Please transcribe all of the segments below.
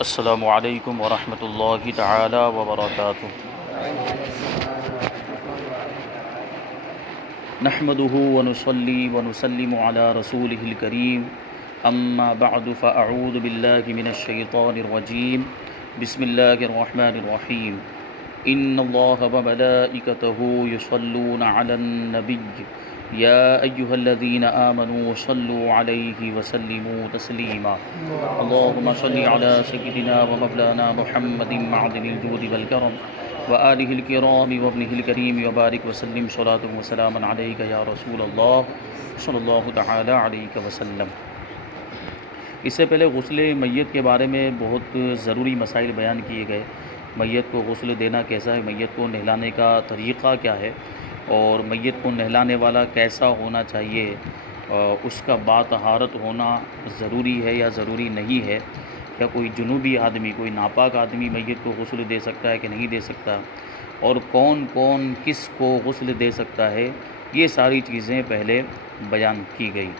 السلام علیکم ورحمۃ اللہ تعالی وبرکاتہ۔ نحمده ونصلي ونسلم على رسوله الكريم اما بعد فاعوذ باللہ من الشیطان الرجیم بسم اللہ الرحمن الرحیم ان اللہ وملائکته یصلون علی النبی یا ایہا الذین آمنوا صلوا علیہ وسلموا تسلیما اللہم صل علی سیدنا ومولانا محمد معدن الجود والکرم وآلہ الکرام وابنہ الکریم وبارک وسلم صلاۃ وسلام علیک یا رسول اللہ صلی اللہ تعالی علیہ وسلم۔ اس سے پہلے غسل میت کے بارے میں بہت ضروری مسائل بیان کیے گئے۔ میت کو غسل دینا کیسا ہے، میت کو نہلانے کا طریقہ کیا ہے، اور میت کو نہلانے والا کیسا ہونا چاہیے، اس کا باطہارت ہونا ضروری ہے یا ضروری نہیں ہے، یا کوئی جنوبی آدمی، کوئی ناپاک آدمی میت کو غسل دے سکتا ہے کہ نہیں دے سکتا، اور کون کون کس کو غسل دے سکتا ہے، یہ ساری چیزیں پہلے بیان کی گئی۔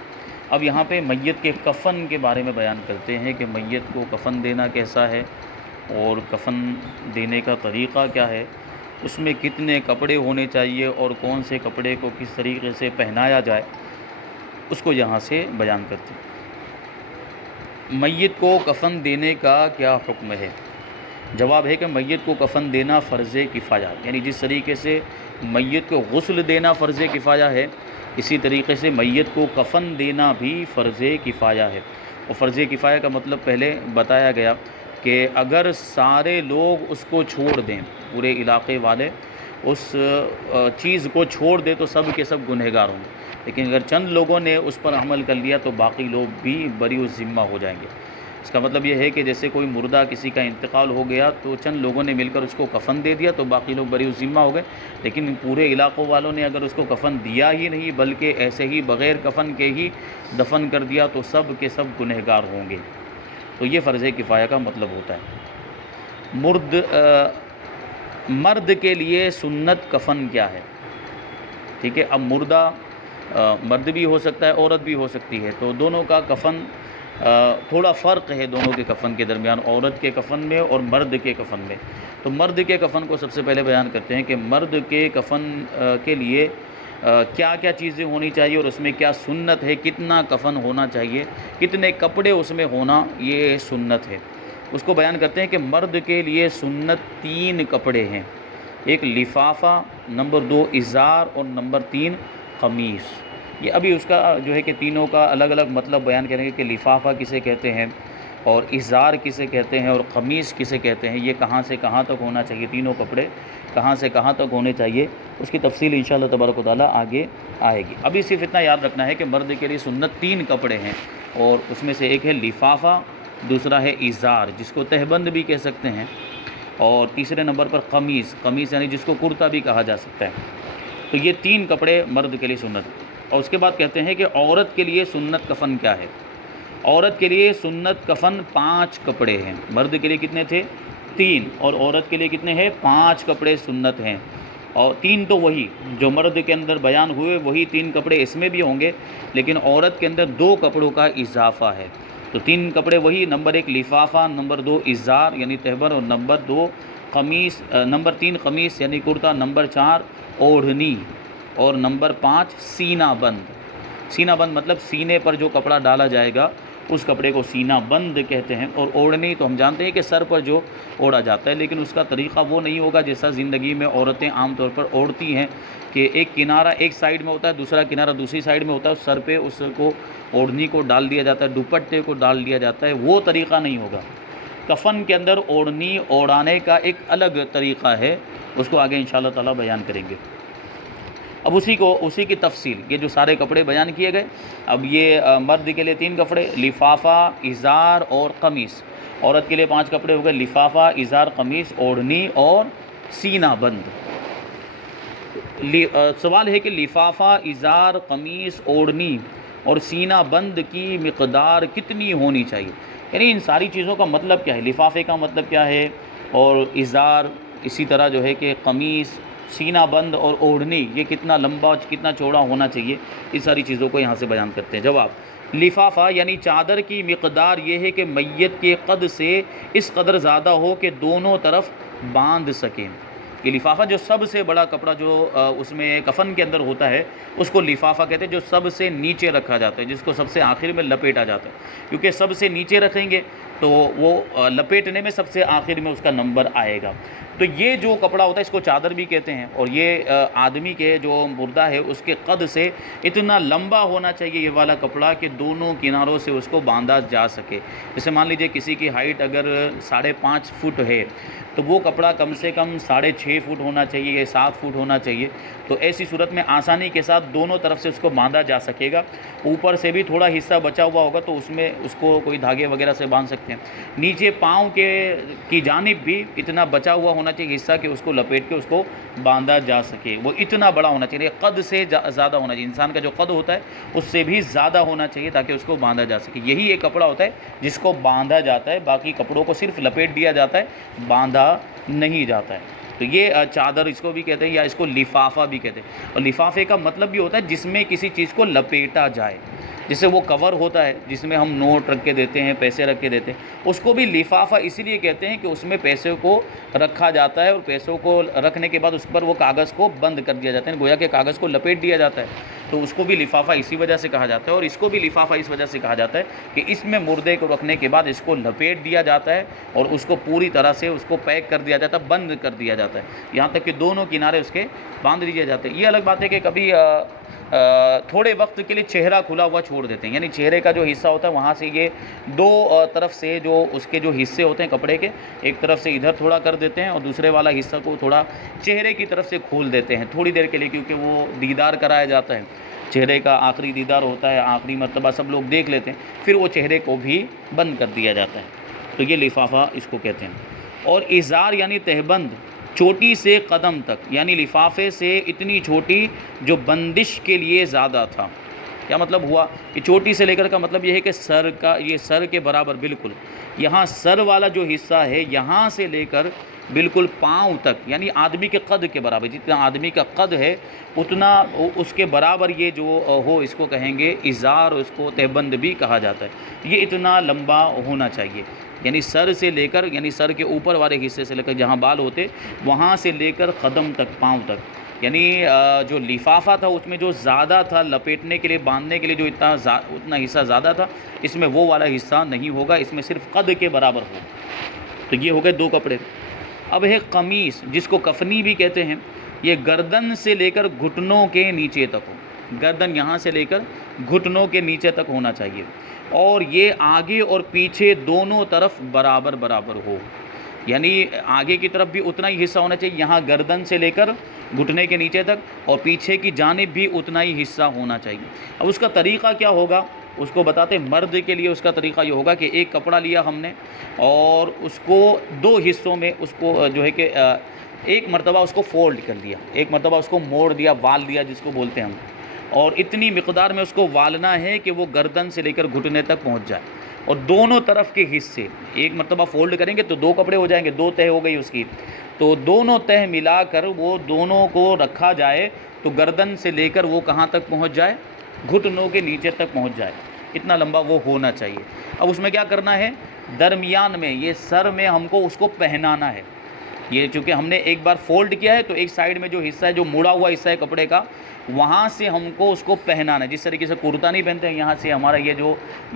اب یہاں پہ میت کے کفن کے بارے میں بیان کرتے ہیں کہ میت کو کفن دینا کیسا ہے، اور کفن دینے کا طریقہ کیا ہے، اس میں کتنے کپڑے ہونے چاہیے، اور کون سے کپڑے کو کس طریقے سے پہنایا جائے، اس کو یہاں سے بیان کرتے ہیں۔ میت کو کفن دینے کا کیا حکم ہے؟ جواب ہے کہ میت کو کفن دینا فرض کفایہ، یعنی جس طریقے سے میت کو غسل دینا فرض کفایہ ہے، اسی طریقے سے میت کو کفن دینا بھی فرض کفایہ ہے۔ اور فرض کفایہ کا مطلب پہلے بتایا گیا کہ اگر سارے لوگ اس کو چھوڑ دیں، پورے علاقے والے اس چیز کو چھوڑ دیں تو سب کے سب گنہگار ہوں گے، لیکن اگر چند لوگوں نے اس پر عمل کر لیا تو باقی لوگ بھی بری الذمہ ہو جائیں گے۔ اس کا مطلب یہ ہے کہ جیسے کوئی مردہ کسی کا انتقال ہو گیا تو چند لوگوں نے مل کر اس کو کفن دے دیا تو باقی لوگ بری الذمہ ہو گئے، لیکن پورے علاقوں والوں نے اگر اس کو کفن دیا ہی نہیں بلکہ ایسے ہی بغیر کفن کے ہی دفن کر دیا تو سب کے سب گنہگار ہوں گے۔ تو یہ فرض کفایہ کا مطلب ہوتا ہے۔ مرد کے لیے سنت کفن کیا ہے؟ ٹھیک ہے، اب مردہ مرد بھی ہو سکتا ہے، عورت بھی ہو سکتی ہے، تو دونوں کا کفن تھوڑا فرق ہے دونوں کے کفن کے درمیان، عورت کے کفن میں اور مرد کے کفن میں۔ تو مرد کے کفن کو سب سے پہلے بیان کرتے ہیں کہ مرد کے کفن کے لیے کیا کیا چیزیں ہونی چاہیے، اور اس میں کیا سنت ہے، کتنا کفن ہونا چاہیے، کتنے کپڑے اس میں ہونا، یہ سنت ہے۔ اس کو بیان کرتے ہیں کہ مرد کے لیے سنت 3 کپڑے ہیں، ایک لفافہ، نمبر 2 ازار، اور نمبر 3 قمیص۔ یہ ابھی اس کا جو ہے کہ تینوں کا الگ الگ مطلب بیان کریں گے کہ لفافہ کسے کہتے ہیں، اور ازار کسے کہتے ہیں، اور قمیص کسے کہتے ہیں، یہ کہاں سے کہاں تک ہونا چاہیے، تینوں کپڑے کہاں سے کہاں تک ہونے چاہیے، اس کی تفصیل انشاءاللہ تبارک و تعالیٰ آگے آئے گی۔ ابھی صرف اتنا یاد رکھنا ہے کہ مرد کے لیے سنت 3 کپڑے ہیں، اور اس میں سے ایک ہے لفافہ، دوسرا ہے ازار جس کو تہبند بھی کہہ سکتے ہیں، اور تیسرے نمبر پر قمیص، قمیص یعنی جس کو کرتا بھی کہا جا سکتا ہے۔ تو یہ 3 کپڑے مرد کے لیے سنت۔ اور اس کے بعد کہتے ہیں کہ عورت کے لیے سنت کفن کیا ہے؟ عورت کے لیے سنت کفن 5 کپڑے ہیں۔ مرد کے لیے کتنے تھے؟ 3، اور عورت کے لیے کتنے ہیں؟ 5 کپڑے سنت ہیں۔ اور 3 تو وہی جو مرد کے اندر بیان ہوئے، وہی 3 کپڑے اس میں بھی ہوں گے، لیکن عورت کے اندر 2 کپڑوں کا اضافہ ہے۔ تو 3 کپڑے وہی، نمبر 1 لفافہ، نمبر 2 ازار یعنی تہبند، اور نمبر 2 قمیص، نمبر 3 قمیص یعنی کرتا، نمبر 4 اوڑھنی، اور نمبر 5 سینہ بند۔ سینہ بند مطلب سینے پر جو کپڑا ڈالا جائے گا اس کپڑے کو سینہ بند کہتے ہیں۔ اور اوڑھنی تو ہم جانتے ہیں کہ سر پر جو اوڑھا جاتا ہے، لیکن اس کا طریقہ وہ نہیں ہوگا جیسا زندگی میں عورتیں عام طور پر اوڑھتی ہیں کہ ایک کنارہ ایک سائیڈ میں ہوتا ہے، دوسرا کنارہ دوسری سائیڈ میں ہوتا ہے، سر پہ اس کو اوڑھنی کو ڈال دیا جاتا ہے، دوپٹے کو ڈال دیا جاتا ہے، وہ طریقہ نہیں ہوگا۔ کفن کے اندر اوڑھنی اوڑھانے کا ایک الگ طریقہ ہے، اس کو آگے انشاءاللہ تعالیٰ بیان کریں گے۔ اب اسی کی تفصیل، یہ جو سارے کپڑے بیان کیے گئے، اب یہ مرد کے لیے 3 کپڑے لفافہ، ازار اور قمیص، عورت کے لیے 5 کپڑے ہو گئے لفافہ، ازار، قمیص، اوڑھنی اور سینہ بند۔ سوال ہے کہ لفافہ، ازار، قمیص، اوڑھنی اور سینہ بند کی مقدار کتنی ہونی چاہیے، یعنی ان ساری چیزوں کا مطلب کیا ہے، لفافے کا مطلب کیا ہے، اور ازار، اسی طرح جو ہے کہ قمیص، سینہ بند اور اوڑھنی، یہ کتنا لمبا کتنا چوڑا ہونا چاہیے، اس ساری چیزوں کو یہاں سے بیان کرتے ہیں۔ جواب لفافہ یعنی چادر کی مقدار یہ ہے کہ میت کے قد سے اس قدر زیادہ ہو کہ دونوں طرف باندھ سکیں۔ یہ لفافہ جو سب سے بڑا کپڑا جو اس میں کفن کے اندر ہوتا ہے اس کو لفافہ کہتے ہیں، جو سب سے نیچے رکھا جاتا ہے، جس کو سب سے آخر میں لپیٹا جاتا ہے، کیونکہ سب سے نیچے رکھیں گے تو وہ لپیٹنے میں سب سے آخر میں اس کا نمبر آئے گا۔ تو یہ جو کپڑا ہوتا ہے اس کو چادر بھی کہتے ہیں، اور یہ آدمی کے جو مردہ ہے اس کے قد سے اتنا لمبا ہونا چاہیے یہ والا کپڑا کہ دونوں کناروں سے اس کو باندھا جا سکے۔ جیسے مان لیجئے کسی کی ہائٹ اگر 5.5 فٹ ہے تو وہ کپڑا کم سے کم 6.5 فٹ ہونا چاہیے یا 7 فٹ ہونا چاہیے، تو ایسی صورت میں آسانی کے ساتھ دونوں طرف سے اس کو باندھا جا سکے گا۔ اوپر سے بھی تھوڑا حصہ بچا ہوا ہوگا تو اس میں اس کو کوئی دھاگے وغیرہ سے باندھ سکتے ہیں۔ نیچے پاؤں کی جانب بھی اتنا بچا ہوا ہونا چاہیے حصہ کہ اس کو لپیٹ کے اس کو باندھا جا سکے، وہ اتنا بڑا ہونا چاہیے، قد سے زیادہ ہونا چاہیے، انسان کا جو قد ہوتا ہے اس سے بھی زیادہ ہونا چاہیے تاکہ اس کو باندھا جا سکے۔ یہی ایک کپڑا ہوتا ہے جس کو باندھا جاتا ہے، باقی کپڑوں کو صرف لپیٹ دیا جاتا ہے، باندھا نہیں جاتا ہے۔ تو یہ چادر اس کو بھی کہتے ہیں یا اس کو لفافہ بھی کہتے ہیں، اور لفافے کا مطلب بھی ہوتا ہے جس میں کسی چیز کو لپیٹا جائے، جسے وہ کور ہوتا ہے جس میں ہم نوٹ رکھ کے دیتے ہیں، پیسے رکھ کے دیتے ہیں، اس کو بھی لفافہ اسی لیے کہتے ہیں کہ اس میں پیسے کو رکھا جاتا ہے، اور پیسوں کو رکھنے کے بعد اس پر وہ کاغذ کو بند کر دیا جاتا ہے، گویا کہ کاغذ کو لپیٹ دیا جاتا ہے، تو اس کو بھی لفافہ اسی وجہ سے کہا جاتا ہے۔ اور اس کو بھی لفافہ اس وجہ سے کہا جاتا ہے کہ اس میں مردے کو رکھنے کے بعد اس کو لپیٹ دیا جاتا ہے اور اس کو پوری طرح سے اس کو پیک کر دیا جاتا ہے، بند کر دیا جاتا ہے، یہاں تک کہ دونوں کنارے اس کے باندھ دیے جاتے ہیں۔ یہ الگ بات ہے کہ کبھی تھوڑے وقت کے لیے چہرہ کھلا ہوا چھوڑ دیتے ہیں، یعنی چہرے کا جو حصہ ہوتا ہے وہاں سے یہ دو طرف سے جو اس کے جو حصے ہوتے ہیں کپڑے کے، ایک طرف سے ادھر تھوڑا کر دیتے ہیں اور دوسرے والا حصہ کو تھوڑا چہرے کی طرف سے کھول دیتے ہیں تھوڑی دیر کے لیے، کیونکہ وہ دیدار کرایا جاتا ہے، چہرے کا آخری دیدار ہوتا ہے، آخری مرتبہ سب لوگ دیکھ لیتے ہیں، پھر وہ چہرے کو بھی بند کر دیا جاتا ہے، تو یہ لفافہ اس کو کہتے ہیں۔ اور ازار یعنی تہبند چوٹی سے قدم تک، یعنی لفافے سے اتنی چھوٹی جو بندش کے لیے زیادہ تھا۔ کیا مطلب ہوا کہ چوٹی سے لے کر کا مطلب یہ ہے کہ سر کا، یہ سر کے برابر بالکل، یہاں سر والا جو حصہ ہے یہاں سے لے کر بالکل پاؤں تک، یعنی آدمی کے قد کے برابر، جتنا آدمی کا قد ہے اتنا اس کے برابر یہ جو ہو اس کو کہیں گے ازار، اس کو تہبند بھی کہا جاتا ہے۔ یہ اتنا لمبا ہونا چاہیے، یعنی سر سے لے کر، یعنی سر کے اوپر والے حصے سے لے کر جہاں بال ہوتے وہاں سے لے کر قدم تک، پاؤں تک، یعنی جو لفافہ تھا اس میں جو زیادہ تھا لپیٹنے کے لیے، باندھنے کے لیے جو اتنا حصہ زیادہ تھا، اس میں وہ والا حصہ نہیں ہوگا، اس میں صرف قد کے برابر ہوگا۔ تو یہ ہو گئے 2 کپڑے۔ اب ہے قمیص، جس کو کفنی بھی کہتے ہیں، یہ گردن سے لے کر گھٹنوں کے نیچے تک ہو، گردن یہاں سے لے کر گھٹنوں کے نیچے تک ہونا چاہیے، اور یہ آگے اور پیچھے دونوں طرف برابر برابر ہو، یعنی آگے کی طرف بھی اتنا ہی حصہ ہونا چاہیے، یہاں گردن سے لے کر گھٹنے کے نیچے تک، اور پیچھے کی جانب بھی اتنا ہی حصہ ہونا چاہیے۔ اب اس کا طریقہ کیا ہوگا اس کو بتاتے ہیں۔ مرد کے لیے اس کا طریقہ یہ ہوگا کہ ایک کپڑا لیا ہم نے اور اس کو 2 حصوں میں اس کو جو ہے کہ ایک مرتبہ اس کو فولڈ کر دیا، ایک مرتبہ اس کو موڑ دیا، وال دیا جس کو بولتے ہیں ہم، اور اتنی مقدار میں اس کو والنا ہے کہ وہ گردن سے لے کر گھٹنے تک پہنچ جائے، اور دونوں طرف کے حصے ایک مرتبہ فولڈ کریں گے تو 2 کپڑے ہو جائیں گے، 2 تہہ ہو گئی اس کی، تو دونوں تہہ ملا کر وہ دونوں کو رکھا جائے تو گردن سے لے کر وہ کہاں تک پہنچ جائے، گھٹنوں کے نیچے تک پہنچ جائے، اتنا لمبا وہ ہونا چاہیے۔ اب اس میں کیا کرنا ہے، درمیان میں یہ سر میں ہم کو اس کو پہنانا ہے، یہ چونکہ ہم نے ایک بار فولڈ کیا ہے تو ایک سائیڈ میں جو حصہ ہے، جو مڑا ہوا حصہ ہے کپڑے کا، وہاں سے ہم کو اس کو پہنانا ہے، جس طریقے سے کرتا نہیں پہنتے ہیں، یہاں سے ہمارا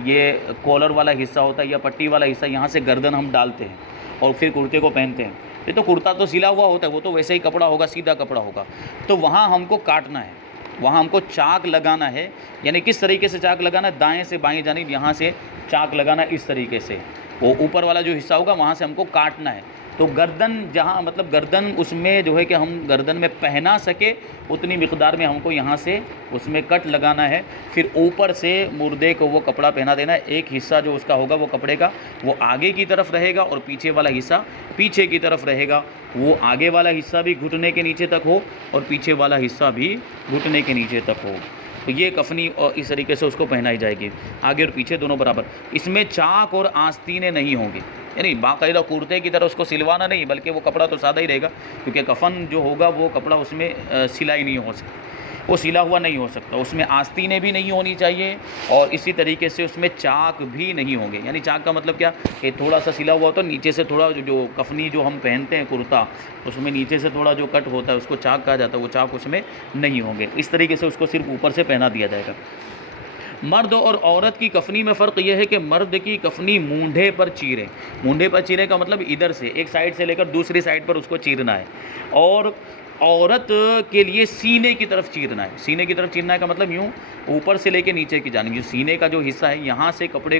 یہ کالر والا حصہ ہوتا ہے یا پٹی والا حصہ، یہاں سے گردن ہم ڈالتے ہیں اور پھر کرتے کو پہنتے ہیں، یہ تو کرتا تو سلا ہوا ہوتا ہے، وہ تو ویسے ہی کپڑا ہوگا، سیدھا کپڑا ہوگا، تو وہاں ہم کو کاٹنا ہے، وہاں ہم کو چاک لگانا ہے، یعنی کس طریقے سے چاک لگانا ہے، دائیں سے بائیں جانب یہاں سے چاک لگانا ہے، اس طریقے سے وہ اوپر والا جو حصہ ہوگا وہاں سے ہم کو کاٹنا ہے، تو گردن جہاں مطلب گردن اس میں جو ہے کہ ہم گردن میں پہنا سکے اتنی مقدار میں ہم کو یہاں سے اس میں کٹ لگانا ہے، پھر اوپر سے مردے کو وہ کپڑا پہنا دینا ہے، ایک حصہ جو اس کا ہوگا وہ کپڑے کا وہ آگے کی طرف رہے گا اور پیچھے والا حصہ پیچھے کی طرف رہے گا، وہ آگے والا حصہ بھی گھٹنے کے نیچے تک ہو اور پیچھے والا حصہ بھی گھٹنے کے نیچے تک ہو، تو یہ کفنی اور اس طریقے سے اس کو پہنائی جائے گی، آگے اور پیچھے دونوں برابر۔ اس میں چاک اور آستینیں نہیں ہوں گی، یعنی باقاعدہ کرتے کی طرح اس کو سلوانا نہیں، بلکہ وہ کپڑا تو سادہ ہی رہے گا، کیونکہ کفن جو ہوگا وہ کپڑا اس میں سلائی نہیں ہو سکتی۔ وہ سلا ہوا نہیں ہو سکتا، اس میں آستینیں بھی نہیں ہونی چاہیے اور اسی طریقے سے اس میں چاک بھی نہیں ہوں گے. یعنی چاک کا مطلب کیا کہ تھوڑا سا سلا ہوا ہوتا ہے، نیچے سے تھوڑا جو کفنی جو ہم پہنتے ہیں کرتا، اس میں نیچے سے تھوڑا جو کٹ ہوتا ہے اس کو چاک کہا جاتا ہے، وہ چاک اس میں نہیں ہوں گے. اس طریقے سے اس کو صرف اوپر سے پہنا دیا جائے گا. مرد اور عورت کی کفنی میں فرق یہ ہے کہ مرد کی کفنی مونڈھے پر چیرے. مونڈھے پر چیرے کا مطلب ادھر سے ایک سائڈ سے لے کر دوسری سائڈ پر اس کو چیرنا ہے، اور عورت کے لیے سینے کی طرف چیرنا ہے. سینے کی طرف چیرنا ہے کا مطلب یوں اوپر سے لے کے نیچے کی جانب، جو سینے کا جو حصہ ہے یہاں سے کپڑے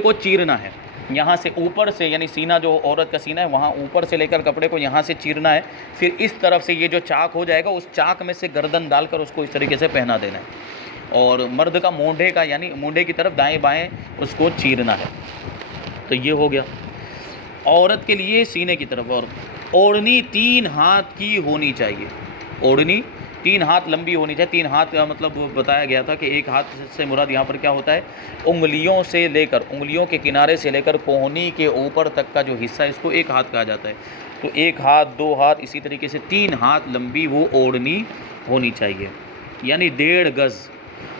کو چیرنا ہے، یہاں سے اوپر سے، یعنی سینہ جو عورت کا سینہ ہے وہاں اوپر سے لے کر کپڑے کو یہاں سے چیرنا ہے. پھر اس طرف سے یہ جو چاک ہو جائے گا اس چاک میں سے گردن ڈال کر اس کو اس طریقے سے پہنا دینا ہے. اور مرد کا مونڈھے کا یعنی مونڈھے کی طرف دائیں بائیں اس کو چیرنا ہے. تو یہ ہو گیا عورت کے لیے سینے کی طرف. اور اوڑھنی 3 ہاتھ کی ہونی چاہیے. اوڑھنی 3 ہاتھ لمبی ہونی چاہیے. 3 ہاتھ کا مطلب بتایا گیا تھا کہ ایک ہاتھ سے مراد یہاں پر کیا ہوتا ہے، انگلیوں سے لے کر، انگلیوں کے کنارے سے لے کر کوہنی کے اوپر تک کا جو حصہ ہے اس کو ایک ہاتھ کہا جاتا ہے. تو 1 ہاتھ 2 ہاتھ اسی طریقے سے 3 ہاتھ لمبی وہ اوڑھنی ہونی چاہیے، یعنی 1.5 گز.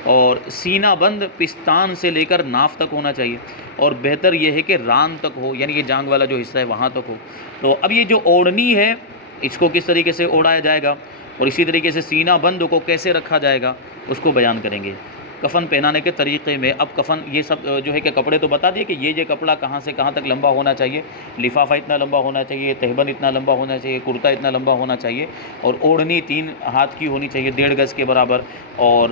اور سینہ بند پستان سے لے کر ناف تک ہونا چاہیے، اور بہتر یہ ہے کہ ران تک ہو، یعنی یہ جانگ والا جو حصہ ہے وہاں تک ہو. تو اب یہ جو اوڑھنی ہے اس کو کس طریقے سے اوڑھایا جائے گا اور اسی طریقے سے سینہ بند کو کیسے رکھا جائے گا اس کو بیان کریں گے. کفن پہنانے کے طریقے میں اب کفن یہ سب جو ہے کہ کپڑے تو بتا دیے کہ یہ کپڑا کہاں سے کہاں تک لمبا ہونا چاہیے. لفافہ اتنا لمبا ہونا چاہیے، تہبند اتنا لمبا ہونا چاہیے، کرتا اتنا لمبا ہونا چاہیے، اور اوڑھنی 3 ہاتھ کی ہونی چاہیے 1.5 گز کے برابر. اور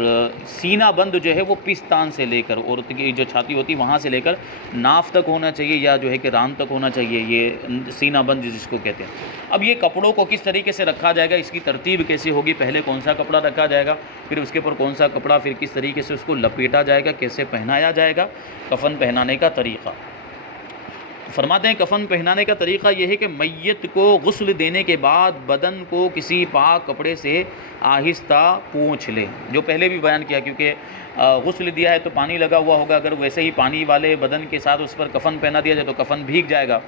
سینہ بند جو ہے وہ پستان سے لے کر، عورت کی جو چھاتی ہوتی وہاں سے لے کر ناف تک ہونا چاہیے، یا جو ہے کہ ران تک ہونا چاہیے، یہ سینہ بند جس کو کہتے ہیں. اب یہ کپڑوں کو کس طریقے سے رکھا جائے گا، اس کی ترتیب کیسی ہوگی، پہلے کون سا کپڑا رکھا جائے گا، پھر اس کے اوپر کون سا کپڑا، پھر کس طریقے سے اس کو لپیٹا جائے گا، کیسے پہنایا جائے گا. کفن پہنانے کا طریقہ فرماتے ہیں، کفن پہنانے کا طریقہ یہ ہے کہ میت کو غسل دینے کے بعد بدن کو کسی پاک کپڑے سے آہستہ پونچھ لے. جو پہلے بھی بیان کیا، کیونکہ غسل دیا ہے تو پانی لگا ہوا ہوگا، اگر ویسے ہی پانی والے بدن کے ساتھ اس پر کفن پہنا دیا جائے تو کفن بھیگ جائے گا.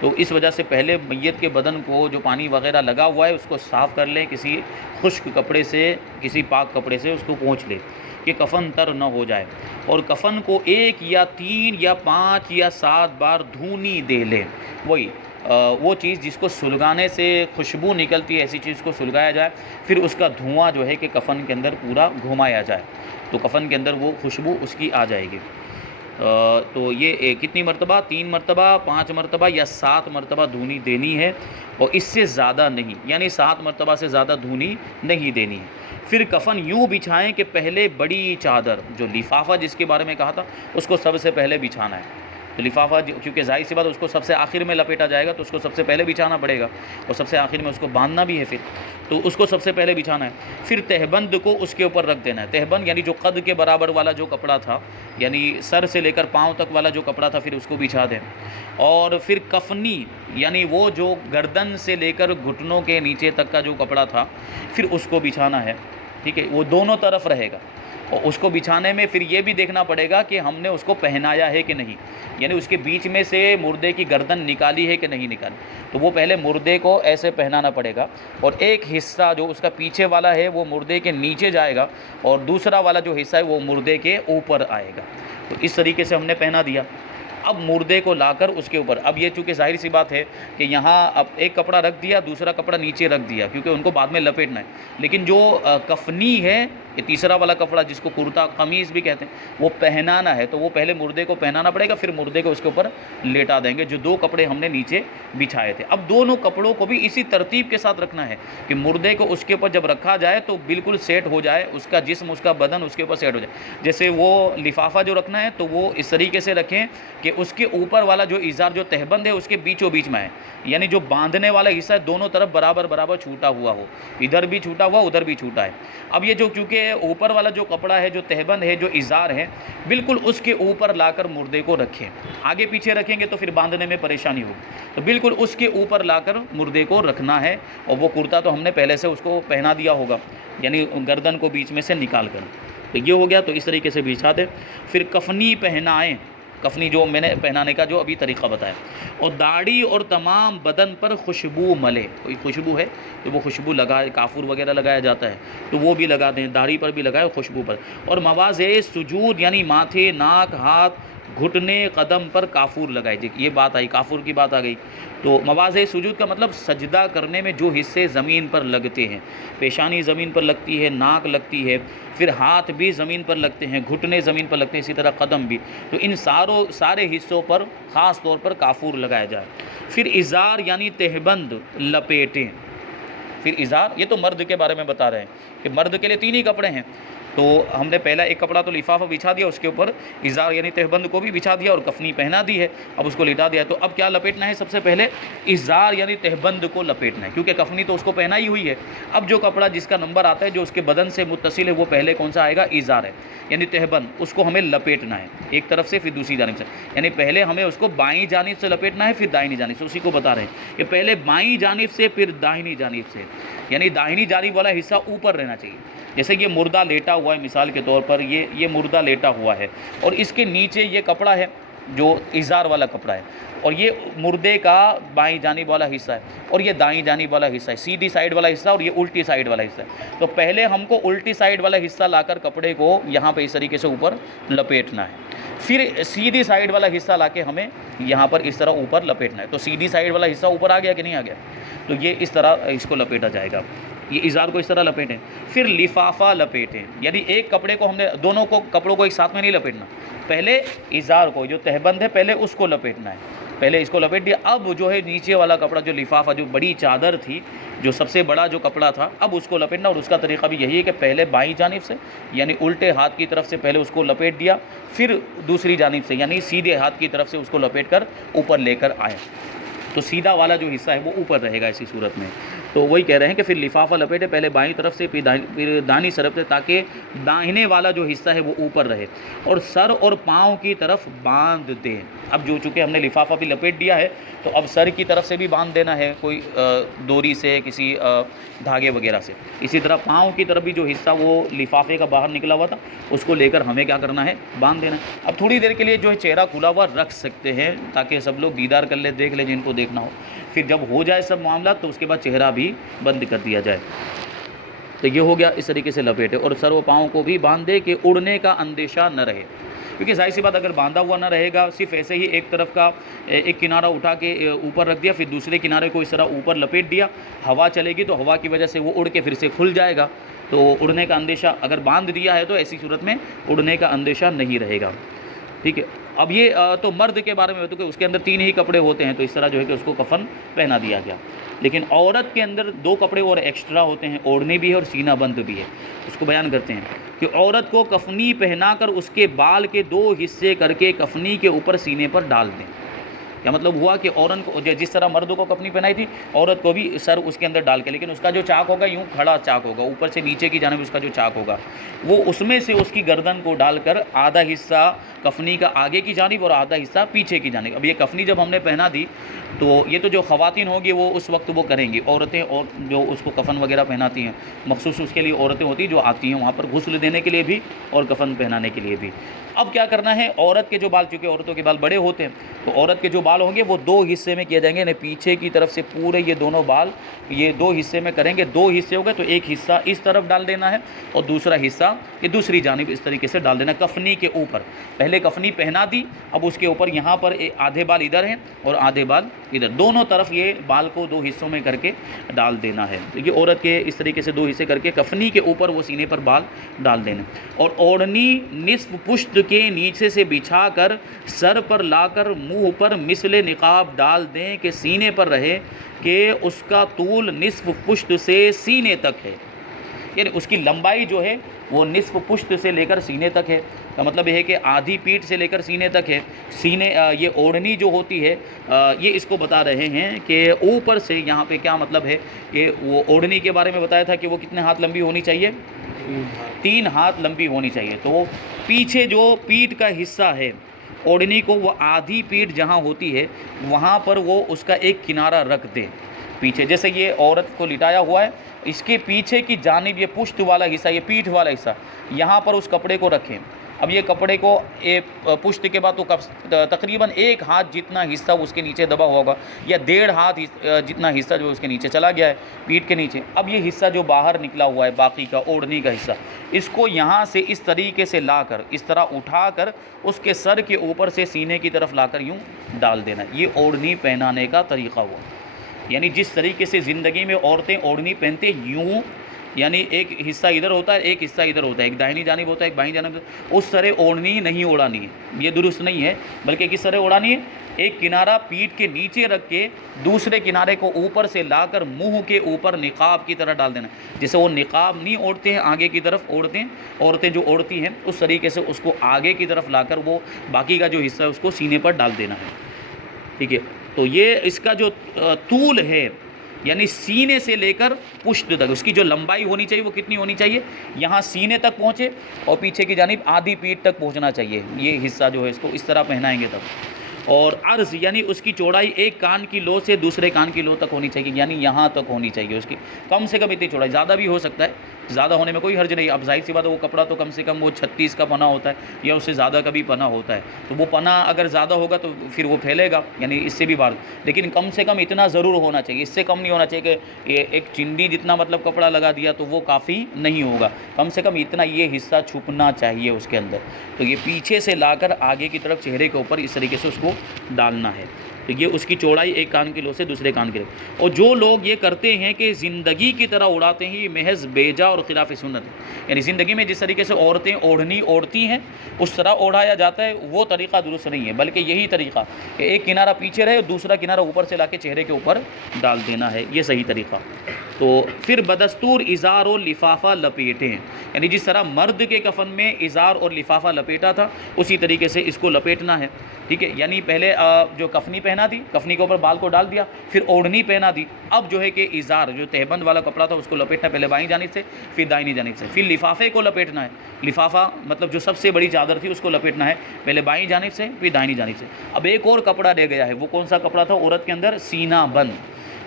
تو اس وجہ سے پہلے میت کے بدن کو جو پانی وغیرہ لگا ہوا ہے اس کو صاف کر لیں، کسی خشک کپڑے سے، کسی پاک کپڑے سے اس کو پونچھ لے کہ کفن تر نہ ہو جائے. اور کفن کو 1 یا 3 یا 5 یا 7 بار دھونی دے لے. وہی وہ چیز جس کو سلگانے سے خوشبو نکلتی ہے، ایسی چیز کو سلگایا جائے، پھر اس کا دھواں جو ہے کہ کفن کے اندر پورا گھمایا جائے تو کفن کے اندر وہ خوشبو اس کی آ جائے گی. تو یہ کتنی مرتبہ، 3 مرتبہ، 5 مرتبہ یا 7 مرتبہ دھونی دینی ہے، اور اس سے زیادہ نہیں، یعنی 7 مرتبہ سے زیادہ دھونی نہیں دینی ہے. پھر کفن یوں بچھائیں کہ پہلے بڑی چادر، جو لفافہ جس کے بارے میں کہا تھا، اس کو سب سے پہلے بچھانا ہے. تو لفافہ کیونکہ ظاہر سی بات اس کو سب سے آخر میں لپیٹا جائے گا تو اس کو سب سے پہلے بچھانا پڑے گا، اور سب سے آخر میں اس کو باندھنا بھی ہے، پھر تو اس کو سب سے پہلے بچھانا ہے. پھر تہبند کو اس کے اوپر رکھ دینا ہے. تہبند یعنی جو قد کے برابر والا جو کپڑا تھا، یعنی سر سے لے کر پاؤں تک والا جو کپڑا تھا، پھر اس کو بچھا دیں. اور پھر کفنی یعنی وہ جو گردن سے لے کر گھٹنوں کے نیچے تک کا جو کپڑا تھا، پھر اس کو بچھانا ہے. ٹھیک ہے، وہ دونوں طرف رہے گا. اور اس کو بچھانے میں پھر یہ بھی دیکھنا پڑے گا کہ ہم نے اس کو پہنایا ہے کہ نہیں، یعنی اس کے بیچ میں سے مردے کی گردن نکالی ہے کہ نہیں نکالی. تو وہ پہلے مردے کو ایسے پہنانا پڑے گا، اور ایک حصہ جو اس کا پیچھے والا ہے وہ مردے کے نیچے جائے گا، اور دوسرا والا جو حصہ ہے وہ مردے کے اوپر آئے گا. تو اس طریقے سے ہم نے پہنا دیا. اب مردے کو لا کر اس کے اوپر، اب یہ چونکہ ظاہر سی بات ہے کہ یہاں اب ایک کپڑا رکھ دیا، دوسرا کپڑا نیچے رکھ دیا، کیونکہ ان کو بعد میں لپیٹنا ہے. لیکن جو کفنی ہے، یہ تیسرا والا کپڑا جس کو کرتا قمیض بھی کہتے ہیں، وہ پہنانا ہے. تو وہ پہلے مردے کو پہنانا پڑے گا، پھر مردے کو اس کے اوپر لیٹا دیں گے جو 2 کپڑے ہم نے نیچے بچھائے تھے. اب دونوں کپڑوں کو بھی اسی ترتیب کے ساتھ رکھنا ہے کہ مردے کو اس کے اوپر جب رکھا جائے تو بالکل سیٹ ہو جائے، اس کا جسم، اس کا بدن اس کے اوپر سیٹ ہو جائے. جیسے وہ لفافہ جو رکھنا ہے تو وہ اس طریقے سے رکھیں کہ اس کے اوپر والا جو ازار، جو تہبند ہے، اس کے بیچوں بیچ میں ہے، یعنی جو باندھنے والا حصہ ہے دونوں طرف برابر برابر چھوٹا ہوا ہو، ادھر بھی چھوٹا ہوا، ادھر بھی چھوٹا ہے. اب یہ جو چونکہ اوپر والا جو کپڑا ہے، جو تہبند ہے، جو ازار ہے، بالکل اس کے اوپر لا کر مردے کو رکھیں. آگے پیچھے رکھیں گے تو پھر باندھنے میں پریشانی ہوگی. تو بالکل اس کے اوپر لا کر مردے کو رکھنا ہے. اور وہ کرتا تو ہم نے پہلے سے اس کو پہنا دیا ہوگا، یعنی گردن کو بیچ میں سے نکال کر. تو یہ ہو گیا. تو اس طریقے سے بچھا دیں. پھر کفنی پہنائیں. کفنی جو میں نے پہنانے کا جو ابھی طریقہ بتایا. اور داڑھی اور تمام بدن پر خوشبو ملے. کوئی خوشبو ہے تو وہ خوشبو لگائے, کافور وغیرہ لگایا جاتا ہے تو وہ بھی لگا دیں, داڑھی پر بھی لگائے خوشبو پر. اور مواضع سجود یعنی ماتھے, ناک, ہاتھ, گھٹنے, قدم پر کافور لگائے. یہ بات آئی, کافور کی بات آ گئی. تو مواضع سجود کا مطلب سجدہ کرنے میں جو حصے زمین پر لگتے ہیں. پیشانی زمین پر لگتی ہے, ناک لگتی ہے, پھر ہاتھ بھی زمین پر لگتے ہیں, گھٹنے زمین پر لگتے ہیں, اسی طرح قدم بھی. تو ان سارے حصوں پر خاص طور پر کافور لگایا جائے. پھر ازار یعنی تہبند لپیٹیں. پھر ازار, یہ تو مرد کے بارے میں بتا رہے ہیں کہ مرد کے لیے 3 ہی کپڑے ہیں. تو ہم نے پہلا ایک کپڑا تو لفافہ بچھا دیا, اس کے اوپر ازار یعنی تہبند کو بھی بچھا دیا اور کفنی پہنا دی ہے, اب اس کو لٹا دیا. تو اب کیا لپیٹنا ہے؟ سب سے پہلے ازار یعنی تہبند کو لپیٹنا ہے, کیونکہ کفنی تو اس کو پہنا ہی ہوئی ہے. اب جو کپڑا جس کا نمبر آتا ہے جو اس کے بدن سے متصل ہے وہ پہلے کون سا آئے گا؟ ازار ہے یعنی تہبند. اس کو ہمیں لپیٹنا ہے ایک طرف سے پھر دوسری جانب سے, یعنی پہلے ہمیں اس کو بائیں جانب سے لپیٹنا ہے پھر دائنی جانب سے. اسی کو بتا رہے ہیں کہ پہلے بائیں جانب سے پھر داہنی جانب سے, یعنی داہنی جانب والا حصہ اوپر رہنا چاہیے. جیسے یہ مردہ لیٹا ہوا ہے, مثال کے طور پر یہ مردہ لیٹا ہوا ہے اور اس کے نیچے یہ کپڑا ہے جو ازار والا کپڑا ہے, اور یہ مردے کا بائیں جانب والا حصہ ہے اور یہ دائیں جانب والا حصہ ہے, سیدھی سائیڈ والا حصہ اور یہ الٹی سائیڈ والا حصہ ہے. تو پہلے ہم کو الٹی سائیڈ والا حصہ لا کر کپڑے کو یہاں پہ اس طریقے سے اوپر لپیٹنا ہے, پھر سیدھی سائیڈ والا حصہ لا کے ہمیں یہاں پر اس طرح اوپر لپیٹنا ہے. تو سیدھی سائیڈ والا حصہ اوپر آ گیا کہ نہیں آ گیا؟ تو یہ اس طرح اس کو لپیٹا جائے گا. یہ ازار کو اس طرح لپیٹیں. پھر لفافہ لپیٹیں, یعنی ایک کپڑے کو ہم نے دونوں کو کپڑوں کو ایک ساتھ میں نہیں لپیٹنا, پہلے ازار کو جو تہبند ہے پہلے اس کو لپیٹنا ہے, پہلے اس کو لپیٹ دیا. اب جو ہے نیچے والا کپڑا جو لفافہ جو بڑی چادر تھی, جو سب سے بڑا جو کپڑا تھا, اب اس کو لپیٹنا. اور اس کا طریقہ بھی یہی ہے کہ پہلے بائیں جانب سے یعنی الٹے ہاتھ کی طرف سے پہلے اس کو لپیٹ دیا, پھر دوسری جانب سے یعنی سیدھے ہاتھ کی طرف سے اس کو لپیٹ کر اوپر لے کر آئے. تو سیدھا والا جو حصہ ہے وہ اوپر رہے گا اسی صورت میں. تو وہی کہہ رہے ہیں کہ پھر لفافہ لپیٹے پہلے بائیں طرف سے پھر دائنی طرف سے, تاکہ داہنے والا جو حصہ ہے وہ اوپر رہے, اور سر اور پاؤں کی طرف باندھ دیں. اب جو چونکہ ہم نے لفافہ بھی لپیٹ دیا ہے تو اب سر کی طرف سے بھی باندھ دینا ہے, کوئی دوری سے, کسی دھاگے وغیرہ سے. اسی طرح پاؤں کی طرف بھی جو حصہ وہ لفافے کا باہر نکلا ہوا تھا اس کو لے کر ہمیں کیا کرنا ہے؟ باندھ دینا. اب تھوڑی دیر کے لیے جو ہے چہرہ کھلا ہوا رکھ سکتے ہیں تاکہ سب لوگ دیدار کر لیں, دیکھ لیں جن کو دیکھنا ہو. پھر جب ہو جائے سب معاملات تو اس کے بعد چہرہ بھی بند کر دیا جائے. تو یہ ہو گیا, اس طریقے سے لپیٹے. اور سر و پاؤں کو بھی باندھ دے کہ اڑنے کا اندیشہ نہ رہے, کیونکہ ظاہر سی بات اگر باندھا ہوا نہ رہے گا, صرف ایسے ہی ایک طرف کا ایک کنارہ اٹھا کے اوپر رکھ دیا پھر دوسرے کنارے کو اس طرح اوپر لپیٹ دیا, ہوا چلے گی تو ہوا کی وجہ سے وہ اڑ کے پھر سے کھل جائے گا. تو اڑنے کا اندیشہ اگر باندھ دیا ہے تو ایسی صورت میں اڑنے کا اندیشہ نہیں رہے گا. ٹھیک ہے. اب یہ تو مرد کے بارے میں ہوتا ہے کہ اس کے اندر 3 ہی کپڑے ہوتے ہیں, تو اس طرح جو ہے کہ اس کو کفن پہنا دیا گیا. لیکن عورت کے اندر 2 کپڑے اور ایکسٹرا ہوتے ہیں, اوڑھنی بھی ہے اور سینہ بند بھی ہے. اس کو بیان کرتے ہیں کہ عورت کو کفنی پہنا کر اس کے بال کے 2 حصے کر کے کفنی کے اوپر سینے پر ڈال دیں. کیا مطلب ہوا کہ عورت کو جس طرح مرد کو کفنی پہنائی تھی عورت کو بھی سر اس کے اندر ڈال کے, لیکن اس کا جو چاک ہوگا یوں کھڑا چاک ہوگا, اوپر سے نیچے کی جانب اس کا جو چاک ہوگا وہ اس میں سے اس کی گردن کو ڈال کر آدھا حصہ کفنی کا آگے کی جانب اور آدھا حصہ پیچھے کی جانب. اب یہ کفنی جب ہم نے پہنا دی تو یہ تو جو خواتین ہوگی وہ اس وقت وہ کریں گی, عورتیں اور جو اس کو کفن وغیرہ پہناتی ہیں مخصوص اس کے لیے عورتیں ہوتی ہیں جو آتی ہیں وہاں پر غسل دینے کے لیے بھی اور کفن پہنانے کے لیے بھی. اب کیا کرنا ہے, عورت کے جو بال, چونکہ عورتوں کے بال بڑے ہوتے ہیں تو عورت کے جو بال ہوں گے وہ 2 حصے میں کیے جائیں گے, یعنی پیچھے کی طرف سے پورے یہ دونوں بال یہ 2 حصے میں کریں گے. 2 حصے ہو گئے تو ایک حصہ اس طرف ڈال دینا ہے اور دوسرا حصہ یہ دوسری جانب اس طریقے سے ڈال دینا کفنی کے اوپر. پہلے کفنی پہنا دی, اب اس کے اوپر یہاں پر آدھے بال ادھر ہیں اور آدھے بال ادھر, دونوں طرف یہ بال کو 2 حصوں میں کر کے ڈال دینا ہے. یہ عورت کے اس طریقے سے 2 حصے کر کے کفنی کے اوپر وہ سینے پر بال ڈال دینا. اور اوڑھنی نصف پشت کے نیچے سے بچھا کر سر پر لا کر منہ پر مثل نقاب ڈال دیں کہ سینے پر رہے, کہ اس کا طول نصف پشت سے سینے تک ہے, یعنی اس کی لمبائی جو ہے وہ نصف پشت سے لے کر سینے تک ہے. کا مطلب یہ ہے کہ آدھی پیٹھ سے لے کر سینے تک ہے. سینے یہ اوڑھنی جو ہوتی ہے یہ اس کو بتا رہے ہیں کہ اوپر سے یہاں پہ کیا مطلب ہے کہ وہ اوڑھنی کے بارے میں بتایا تھا کہ وہ کتنے ہاتھ لمبی ہونی چاہیے؟ 3 ہاتھ لمبی ہونی چاہیے. تو پیچھے جو پیٹھ کا حصہ ہے اوڑھنی کو, وہ آدھی پیٹھ جہاں ہوتی ہے وہاں پر وہ اس کا ایک کنارہ رکھ دے پیچھے. جیسے یہ عورت کو لٹایا ہوا ہے, اس کے پیچھے کی جانب یہ پشت والا حصہ, یہ پیٹھ والا حصہ, یہاں پر اس کپڑے کو رکھیں. اب یہ کپڑے کو پشت کے بعد تو تقریباً 1 ہاتھ جتنا حصہ اس کے نیچے دبا ہوا ہوگا یا 1.5 ہاتھ جتنا حصہ جو اس کے نیچے چلا گیا ہے پیٹھ کے نیچے. اب یہ حصہ جو باہر نکلا ہوا ہے باقی کا اوڑھنی کا حصہ, اس کو یہاں سے اس طریقے سے لا کر اس طرح اٹھا کر اس کے سر کے اوپر سے سینے کی طرف لا کر یوں ڈال دینا. یہ اوڑھنی پہنانے کا طریقہ ہوا. یعنی جس طریقے سے زندگی میں عورتیں اوڑھنی پہنتے یوں, یعنی ایک حصہ ادھر ہوتا ہے ایک حصہ ادھر ہوتا ہے, ایک داہنی جانب ہوتا ہے ایک بائیں جانب, اس طرح اوڑھنی نہیں اڑانی ہے, یہ درست نہیں ہے. بلکہ کس طرح اڑانی ہے, ایک کنارہ پیٹھ کے نیچے رکھ کے دوسرے کنارے کو اوپر سے لا کر منہ کے اوپر نقاب کی طرح ڈال دینا. جیسے وہ نقاب نہیں اوڑھتے ہیں آگے کی طرف اوڑھتے ہیں عورتیں جو اوڑھتی ہیں, اس طریقے سے اس کو آگے کی طرف لا کر وہ باقی کا جو حصہ ہے اس کو سینے پر ڈال دینا ہے. ٹھیک ہے, تو یہ اس کا جو طول ہے یعنی سینے سے لے کر پشت تک اس کی جو لمبائی ہونی چاہیے وہ کتنی ہونی چاہیے, یہاں سینے تک پہنچے اور پیچھے کی جانب آدھی پیٹھ تک پہنچنا چاہیے. یہ حصہ جو ہے اس کو اس طرح پہنائیں گے تب. اور عرض یعنی اس کی چوڑائی ایک کان کی لو سے دوسرے کان کی لو تک ہونی چاہیے, یعنی یہاں تک ہونی چاہیے اس کی, کم سے کم اتنی چوڑائی. زیادہ بھی ہو سکتا ہے, زیادہ ہونے میں کوئی حرج نہیں. اب ظاہر سی بات ہے وہ کپڑا تو کم سے کم وہ 36 کا پنا ہوتا ہے یا اس سے زیادہ کا بھی پنا ہوتا ہے, تو وہ پنا اگر زیادہ ہوگا تو پھر وہ پھیلے گا, یعنی اس سے بھی بار. لیکن کم سے کم اتنا ضرور ہونا چاہیے, اس سے کم نہیں ہونا چاہیے کہ یہ ایک چنڈی جتنا مطلب کپڑا لگا دیا تو وہ کافی نہیں ہوگا. کم سے کم اتنا یہ حصہ چھپنا چاہیے اس کے اندر. تو یہ پیچھے سے لا کر آگے کی طرف چہرے کے اوپر اس طریقے سے اس کو ڈالنا ہے. تو یہ اس کی چوڑائی ایک کان کی لو سے دوسرے کان کی لو. اور جو لوگ یہ کرتے ہیں کہ زندگی کی طرح اڑاتے ہیں, یہ محض بیجا اور خلاف سنت ہے. یعنی زندگی میں جس طریقے سے عورتیں اوڑھنی اوڑھتی ہیں اس طرح اوڑھایا جاتا ہے, وہ طریقہ درست نہیں ہے. بلکہ یہی طریقہ کہ ایک کنارہ پیچھے رہے اور دوسرا کنارہ اوپر سے لا کے چہرے کے اوپر ڈال دینا ہے, یہ صحیح طریقہ. تو پھر بدستور ازار اور لفافہ لپیٹیں, یعنی جس طرح مرد کے کفن میں ازار اور لفافہ لپیٹا تھا اسی طریقے سے اس کو لپیٹنا ہے. ٹھیک ہے, یعنی پہلے جو کفنی پہنا دی, کفنی کے اوپر بال کو ڈال دیا, پھر اوڑھنی پہنا دی. اب جو ہے کہ ازار جو تہبند والا کپڑا تھا اس کو لپیٹنا, پہلے بائیں جانب سے پھر دائنی جانب سے. پھر لفافے کو لپیٹنا ہے, لفافہ مطلب جو سب سے بڑی چادر تھی اس کو لپیٹنا ہے, پہلے بائیں جانب سے پھر دائنی جانب سے. اب ایک اور کپڑا رہ گیا ہے, وہ کون سا کپڑا تھا عورت کے اندر, سینہ بند.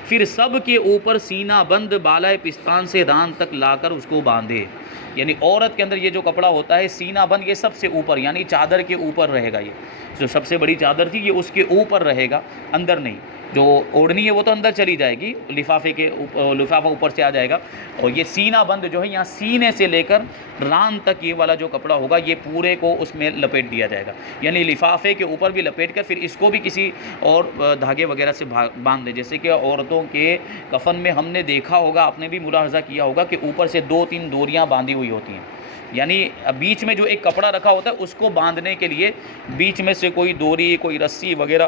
پھر سب کے اوپر سینہ بند بالائے پستان سے ران تک لا کر اس کو باندھے. یعنی عورت کے اندر یہ جو کپڑا ہوتا ہے سینہ بند, یہ سب سے اوپر یعنی چادر کے اوپر رہے گا. یہ جو سب سے بڑی چادر تھی یہ اس کے اوپر رہے گا, اندر نہیں. جو اوڑھنی ہے وہ تو اندر چلی جائے گی, لفافے کے لفافہ اوپر سے آ جائے گا. اور یہ سینہ بند جو ہے یہاں سینے سے لے کر ران تک یہ والا جو کپڑا ہوگا یہ پورے کو اس میں لپیٹ دیا جائے گا. یعنی لفافے کے اوپر بھی لپیٹ کر پھر اس کو بھی کسی اور دھاگے وغیرہ سے باندھ دیں. جیسے کہ عورتوں کے کفن میں ہم نے دیکھا ہوگا, آپ نے بھی ملاحظہ کیا ہوگا کہ اوپر سے 2-3 ڈوریاں باندھی ہوئی ہوتی ہیں. یعنی بیچ میں جو ایک کپڑا رکھا ہوتا ہے اس کو باندھنے کے لیے بیچ میں سے کوئی ڈوری کوئی رسی وغیرہ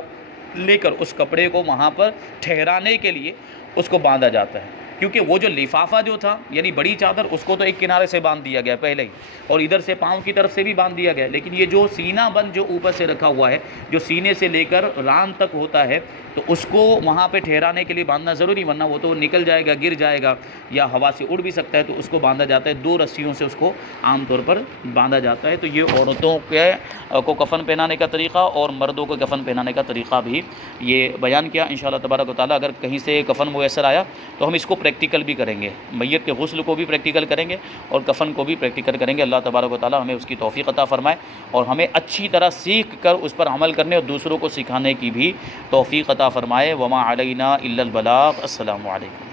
لے کر اس کپڑے کو وہاں پر ٹھہرانے کے لیے اس کو باندھا جاتا ہے. کیونکہ وہ جو لفافہ جو تھا یعنی بڑی چادر اس کو تو ایک کنارے سے باندھ دیا گیا پہلے ہی, اور ادھر سے پاؤں کی طرف سے بھی باندھ دیا گیا. لیکن یہ جو سینہ بند جو اوپر سے رکھا ہوا ہے, جو سینے سے لے کر ران تک ہوتا ہے, تو اس کو وہاں پہ ٹھہرانے کے لیے باندھنا ضروری, ورنہ وہ تو نکل جائے گا, گر جائے گا یا ہوا سے اڑ بھی سکتا ہے. تو اس کو باندھا جاتا ہے, 2 رسیوں سے اس کو عام طور پر باندھا جاتا ہے. تو یہ عورتوں کو کفن پہنانے کا طریقہ اور مردوں کو کفن پہنانے کا طریقہ بھی یہ بیان کیا. انشاءاللہ تبارک و تعالیٰ اگر کہیں سے کفن میسر آیا تو ہم اس کو پریکٹیکل بھی کریں گے, میت کے غسل کو بھی پریکٹیکل کریں گے اور کفن کو بھی پریکٹیکل کریں گے. اللہ تبارک و تعالیٰ ہمیں اس کی توفیق عطا فرمائے اور ہمیں اچھی طرح سیکھ کر اس پر عمل کرنے اور دوسروں کو سکھانے کی بھی توفیق عطا فرمائے. وما علینا الا البلاغ. السلام علیکم.